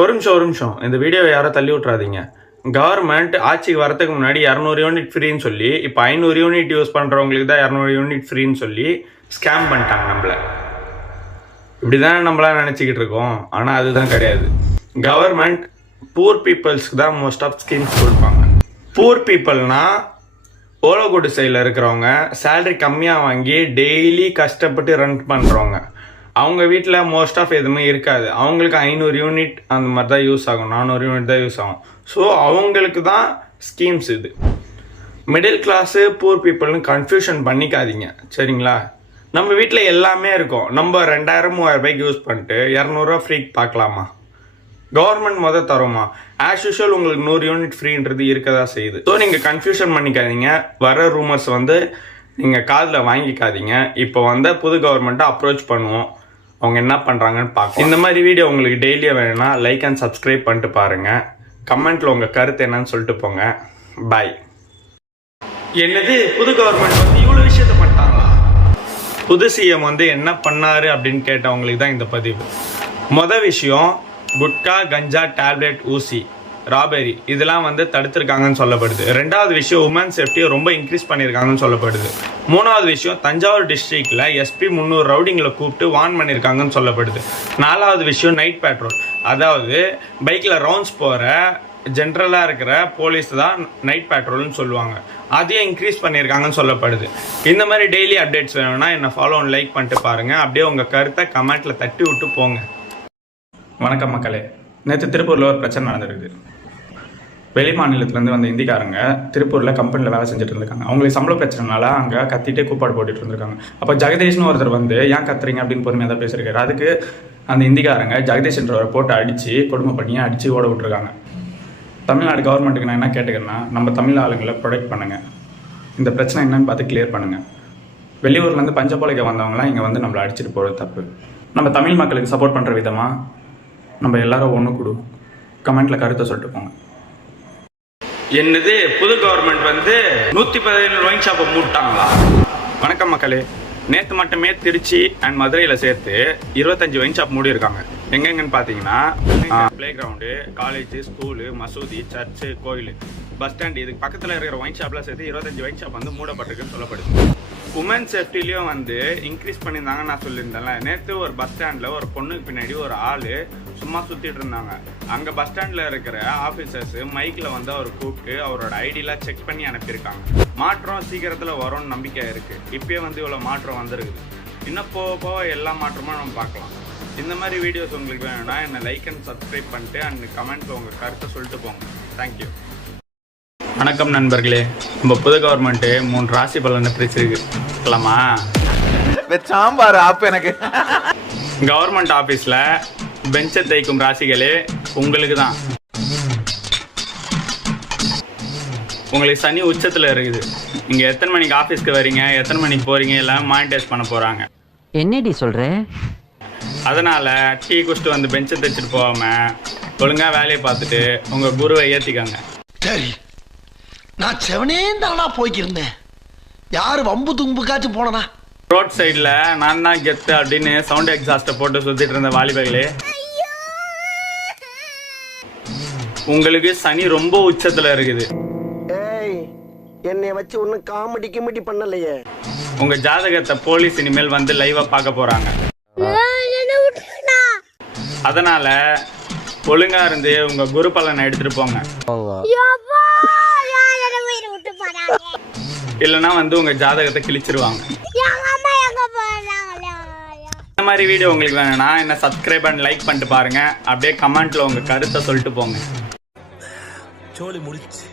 ஒரு நிமிஷம் இந்த வீடியோவை யாரும் தள்ளி விட்றாதீங்க. கவர்மெண்ட் ஆட்சிக்கு வரதுக்கு முன்னாடி 200 யூனிட் ஃப்ரீன்னு சொல்லி இப்போ 500 யூனிட் யூஸ் பண்ணுறவங்களுக்கு தான் 200 யூனிட் ஃப்ரீன்னு சொல்லி ஸ்கேம் பண்ணிட்டாங்க நம்மளை. இப்படி தான் நம்மளாம் நினச்சிக்கிட்டு இருக்கோம். ஆனால் அதுதான் கிடையாது. கவர்மெண்ட் பூர் பீப்புள்ஸ்க்கு தான் மோஸ்ட் ஆஃப் ஸ்கீம்ஸ் கொடுப்பாங்க. பூர் பீப்புள்னா ஓலோகுடு சைடில் இருக்கிறவங்க, சேலரி கம்மியாக வாங்கி டெய்லி கஷ்டப்பட்டு ரன் பண்ணுறவங்க. அவங்க வீட்டில் மோஸ்ட் ஆஃப் எதுவுமே இருக்காது. அவங்களுக்கு 500 யூனிட் அந்த மாதிரி தான் யூஸ் ஆகும், 400 யூனிட் தான் யூஸ் ஆகும். ஸோ அவங்களுக்கு தான் ஸ்கீம்ஸ் இது. மிடில் கிளாஸு பூர் பீப்புள்னு கன்ஃபியூஷன் பண்ணிக்காதீங்க, சரிங்களா? நம்ம வீட்டில் எல்லாமே இருக்கும். நம்ம 2000-3000 ரூபாய்க்கு யூஸ் பண்ணிட்டு 200 ரூபா ஃப்ரீக்கு பார்க்கலாமா? கவர்மெண்ட் தருமா? ஆஸ் யூஷுவல் உங்களுக்கு 100 யூனிட் ஃப்ரீன்றது இருக்கதா செய்யுது. ஸோ நீங்கள் கன்ஃபியூஷன் பண்ணிக்காதீங்க. வர ரூமர்ஸ் நீங்கள் காதில் வாங்கிக்காதீங்க. இப்போ புது கவர்மெண்ட்டை அப்ரோச் பண்ணுவோம், அவங்க என்ன பண்ணுறாங்கன்னு பார்க்கலாம். இந்த மாதிரி வீடியோ உங்களுக்கு டெய்லியாக வேணும்னா லைக் அண்ட் சப்ஸ்கிரைப் பண்ணிட்டு பாருங்கள். கமெண்ட்டில் உங்கள் கருத்து என்னன்னு சொல்லிட்டு போங்க. பாய். என்னது புது கவர்மெண்ட் இவ்வளோ விஷயத்த பண்ணிட்டாங்களா? புது சிஎம் என்ன பண்ணாரு அப்படின்னு கேட்டவங்களுக்கு தான் இந்த பதிவு. மொதல் விஷயம், குட்கா, கஞ்சா, டேப்லெட், ஊசி, ராபரி இதெல்லாம் தடுத்திருக்காங்கன்னு சொல்லப்படுது. ரெண்டாவது விஷயம், உமன் சேஃப்டியை ரொம்ப இன்க்ரீஸ் பண்ணியிருக்காங்கன்னு சொல்லப்படுது. மூணாவது விஷயம், தஞ்சாவூர் டிஸ்ட்ரிக்டில் SP 300 ரவுடிங்களை கூப்பிட்டு வார்ன் பண்ணியிருக்காங்கன்னு சொல்லப்படுது. நாலாவது விஷயம், நைட் பேட்ரோல், அதாவது பைக்கில் ரவுண்ட்ஸ் போகிற ஜென்ரலாக இருக்கிற போலீஸ் தான் நைட் பேட்ரோல்னு சொல்லுவாங்க. அதையும் இன்க்ரீஸ் பண்ணியிருக்காங்கன்னு சொல்லப்படுது. இந்த மாதிரி டெய்லி அப்டேட்ஸ் வேணும்னா என்னை ஃபாலோ அண்ட் லைக் பண்ணிட்டு பாருங்கள். அப்படியே உங்கள் கருத்தை கமெண்ட்டில் தட்டி விட்டு போங்க. வணக்கம் மக்களே. நேற்று திருப்பூரில் ஒரு பிரச்சனை நடந்திருக்குது. வெளி மாநிலத்திலேருந்து வந்த இந்திக்காரங்க திருப்பூரில் கம்பெனியில் வேலை செஞ்சுட்டு இருந்திருக்காங்க. அவங்களுக்கு சம்பள பிரச்சனைனால அங்கே கத்திட்டே கூப்பாடு போட்டுட்டு இருந்திருக்காங்க. அப்போ ஜெகதீஷ்னு ஒருத்தர் ஏன் கத்துறீங்க அப்படின்னு பொறுமையாக தான் பேசியிருக்காரு. அதுக்கு அந்த இந்திக்காரங்க ஜெகதீஷ்ன்றவரை போட்டு அடித்து கொடுமை பண்ணி அடித்து ஓட விட்டுருக்காங்க. தமிழ்நாடு கவர்மெண்ட்டுக்கு நான் என்ன கேட்டுக்கிறேன்னா, நம்ம தமிழ் ஆளுங்களை ப்ரொடெக்ட் பண்ணுங்கள். இந்த பிரச்சனை என்னன்னு பார்த்து கிளியர் பண்ணுங்கள். வெளியூர்லேருந்து பஞ்சப்பொழைக்க வந்தவங்களாம் இங்கே நம்மளை அடிச்சுட்டு போகிறது தப்பு. நம்ம தமிழ் மக்களுக்கு சப்போர்ட் பண்ணுற விதமாக நம்ம எல்லாரும் ஒன்று கூடு. கமெண்ட்டில் கருத்தை சொல்லிட்டு போங்க. என்னது புது கவர்மெண்ட் 117 ஒயின் ஷாப்பை மூட்டாங்களா? வணக்கம் மக்களே. நேற்று மட்டுமே திருச்சி அண்ட் மதுரையில் சேர்த்து 25 ஒயின் ஷாப் மூடி இருக்காங்க. எங்கெங்கன்னு பார்த்தீங்கன்னா, பிளே கிரவுண்டு, காலேஜ், ஸ்கூலு, மசூதி, சர்ச்சு, கோயில், பஸ் ஸ்டாண்ட், இதுக்கு பக்கத்தில் இருக்கிற ஒயின் ஷாப்லாம் சேர்த்து 25 ஒயின் ஷாப் மூடப்பட்டிருக்குன்னு சொல்லப்படுது. உமன் சேஃப்டிலையும் இன்க்ரீஸ் பண்ணியிருந்தாங்கன்னு நான் சொல்லியிருந்தேன்ல. நேற்று ஒரு பஸ் ஸ்டாண்டில் ஒரு பொண்ணுக்கு பின்னாடி ஒரு ஆள் சும்மா சுற்றிட்டு இருந்தாங்க. அங்கே பஸ் ஸ்டாண்டில் இருக்கிற ஆஃபீஸர்ஸ் மைக்கில் அவர் கூப்பிட்டு அவரோட ஐடியெலாம் செக் பண்ணி அனுப்பியிருக்காங்க. மாற்றம் சீக்கிரத்தில் வரும்னு நம்பிக்கை இருக்குது. இப்போயே இவ்வளோ மாற்றம் வந்திருக்குது. இன்னும் போக எல்லா மாற்றமும் நம்ம பார்க்கலாம். இந்த மாதிரி வீடியோஸ் உங்களுக்கு வேணும்னா என்னை லைக் அண்ட் சப்ஸ்கிரைப் பண்ணிட்டு அண்ட் கமெண்ட்டில் உங்கள் கருத்தை சொல்லிட்டு போங்க. தேங்க்யூ. வணக்கம் நண்பர்களே. நம்ம புது கவர்மெண்ட்டு 3 ராசி பலனை பிரிச்சிருக்கலாமா? சாம்பார் ஆப் எனக்கு. கவர்மெண்ட் ஆஃபீஸில் பெஞ்சை தைக்கும் ராசிகளே உங்களுக்கு தான். உங்களுக்கு சனி உச்சத்தில் இருக்குது. நீங்கள் எத்தனை மணிக்கு ஆஃபீஸ்க்கு வரீங்க, எத்தனை மணிக்கு போகிறீங்க எல்லாம் மானிட்டைஸ் பண்ண போகிறாங்க. என்னடி சொல்கிற? அதனால் டீ குடிச்சிட்டு பெஞ்சை தைச்சிட்டு போகாமல் ஒழுங்காக வேலையை பார்த்துட்டு உங்கள் குருவை ஏற்றிக்காங்க. சரி, நான் செவனே தானா போய்க்கிருந்தேன். யாரு வம்பு தும்புக்காச்சும் போனனா? ரோட் சைடில் நான் தான் கெத்து அப்படின்னு சவுண்ட் எக்ஸாஸ்ட்டை போட்டு சுற்றிட்டு இருந்த வாலிபர்களே, உங்களுக்கு சனி ரொம்ப உச்சத்தில் இருக்குது. என்னை வச்சு ஒன்னும் காமெடி கிமெடி பண்ணலையே. உங்க ஜாதகத்தை போலீஸ் இனிமேல் லைவா பார்க்க போறாங்க. அதனால ஒழுங்கா இருந்து உங்க குரு பலனை எடுத்துட்டு போங்க. இல்லைன்னா உங்க ஜாதகத்தை கிழிச்சிருவாங்க. இந்த மாதிரி வீடியோ உங்களுக்கு வேணும்னா என்ன சப்ஸ்கிரைப் அண்ட் லைக் பண்ணிட்டு பாருங்க. அப்படியே கமெண்ட்ல உங்க கருத்தை சொல்லிட்டு போங்க. சோலி முடிச்சு.